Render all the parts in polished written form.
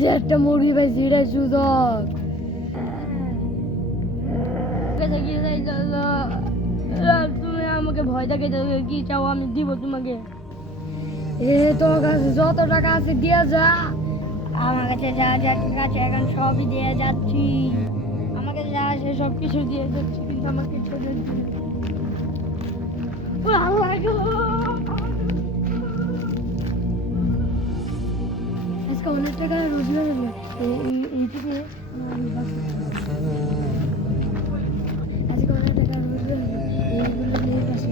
যে একটা মুরগি পাইছি, এটা সুযোগ। তুমি আমাকে ভয় দেখে কি চাও আমি দিব তোমাকে। তোর কাছে যত টাকা আছে দিয়ে যা। আমার কাছে যা যা টাকা আছে এখন সবই দিয়ে যাচ্ছি। আমাকে যা আছে সব কিছু দিয়ে যাচ্ছি, কিন্তু আমাকে ছেড়ে দিন। আজকে অনেক টাকা রোজগার হবে এই থেকে। আজকে অনেক টাকা রোজগার হবে এইগুলো নিয়ে পাশে।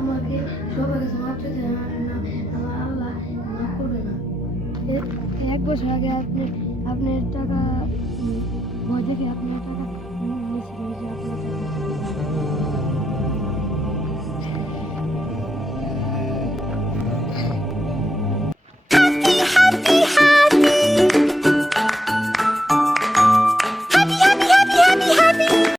আমাকে সবার কাছে মাপ চাইতে আমার আল্লাহ মাফ করবে না। 1 বছর আগে আপনার টাকা ভয় দেখে আপনার টাকা নিয়েছিলেন, যে আপনার টাকা